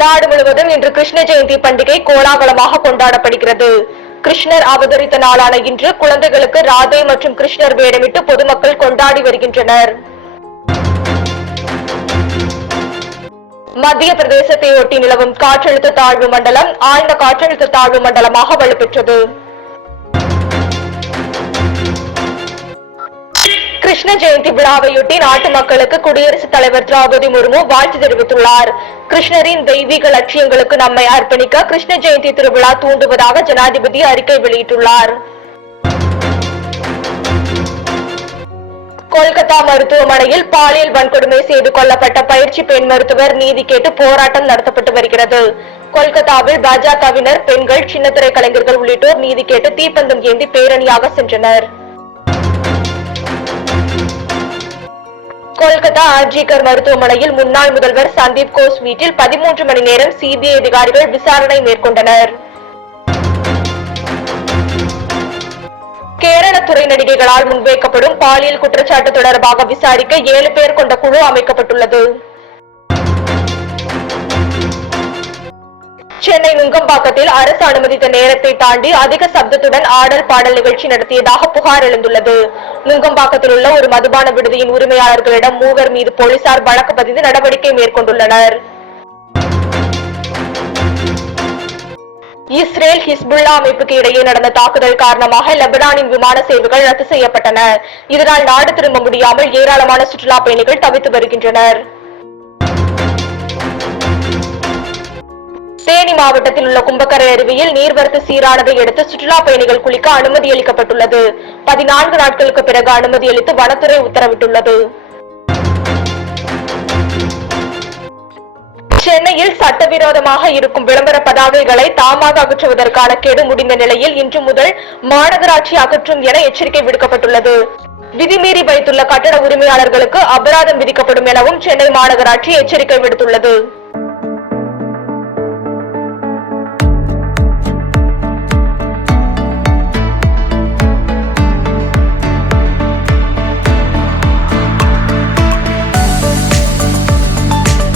நாடு முழுவதும் இன்று கிருஷ்ண ஜெயந்தி பண்டிகை கோலாகலமாக கொண்டாடப்படுகிறது. கிருஷ்ணர் அவதரித்த நாளான இன்று குழந்தைகளுக்கு ராதை மற்றும் கிருஷ்ணர் வேடமிட்டு பொதுமக்கள் கொண்டாடி வருகின்றனர். மத்திய பிரதேசத்தை ஒட்டி நிலவும் காற்றழுத்த தாழ்வு மண்டலம் ஆழ்ந்த காற்றழுத்த தாழ்வு மண்டலமாக வலுப்பெற்றது. கிருஷ்ண ஜெயந்தி விழாவையொட்டி நாட்டு மக்களுக்கு குடியரசுத் தலைவர் திரௌபதி முர்மு வாழ்த்து தெரிவித்துள்ளார். கிருஷ்ணரின் தெய்வீக லட்சியங்களுக்கு நம்மை அர்ப்பணிக்க கிருஷ்ண ஜெயந்தி திருவிழா தூண்டுவதாக ஜனாதிபதி அறிக்கை வெளியிட்டுள்ளார். கொல்கத்தா மருத்துவமனையில் பாலியல் வன்கொடுமை செய்து கொள்ளப்பட்ட பயிற்சி பெண் மருத்துவர் நீதி கேட்டு போராட்டம் நடத்தப்பட்டு வருகிறது. கொல்கத்தாவில் பாஜகவினர் பெண்கள் சின்னத்திரை கலைஞர்கள் உள்ளிட்டோர் நீதி கேட்டு தீப்பந்தம் ஏந்தி பேரணியாக சென்றனர். கொல்கத்தா ஆர்ஜிகர் மருத்துவமனையில் முன்னாள் முதல்வர் சந்தீப் கோஸ் வீட்டில் பதிமூன்று மணி நேரம் சிபிஐ அதிகாரிகள் விசாரணை மேற்கொண்டனர். கேரள துறை நடிகைகளால் முன்வைக்கப்படும் பாலியல் குற்றச்சாட்டு தொடர்பாக விசாரிக்க ஏழு பேர் கொண்ட குழு அமைக்கப்பட்டுள்ளது. சென்னை நுங்கம்பாக்கத்தில் அரசு அனுமதித்த நேரத்தை தாண்டி அதிக சப்தத்துடன் ஆடல் பாடல் நிகழ்ச்சி நடத்தியதாக புகார் எழுந்துள்ளது. நுங்கம்பாக்கத்தில் உள்ள ஒரு மதுபான விடுதியின் உரிமையாளர்களிடம் மூவர் மீது போலீசார் வழக்கு பதிந்து நடவடிக்கை மேற்கொண்டுள்ளனர். இஸ்ரேல் ஹிஸ்புல்லா அமைப்புக்கு இடையே நடந்த தாக்குதல் காரணமாக லெபனானின் விமான சேவைகள் ரத்து செய்யப்பட்டன. இதனால் நாடு திரும்ப முடியாமல் ஏராளமான சுற்றுலா பயணிகள் தவித்து வருகின்றனர். மாவட்டத்தில் உள்ள கும்பக்கரை அருவியில் நீர்வரத்து சீரானதை அடுத்து சுற்றுலா பயணிகள் குளிக்க அனுமதி அளிக்கப்பட்டுள்ளது. பதினான்கு நாட்களுக்கு பிறகு அனுமதி அளித்து வனத்துறை உத்தரவிட்டுள்ளது. சென்னையில் சட்டவிரோதமாக இருக்கும் விளம்பர பதாகைகளை தாமாக அகற்றுவதற்கான கெடு முடிந்த நிலையில் இன்று முதல் மாநகராட்சி அகற்றும் என எச்சரிக்கை விடுக்கப்பட்டுள்ளது. விதிமீறி வைத்துள்ள கட்டட உரிமையாளர்களுக்கு அபராதம் விதிக்கப்படும் எனவும் சென்னை மாநகராட்சி எச்சரிக்கை விடுத்துள்ளது.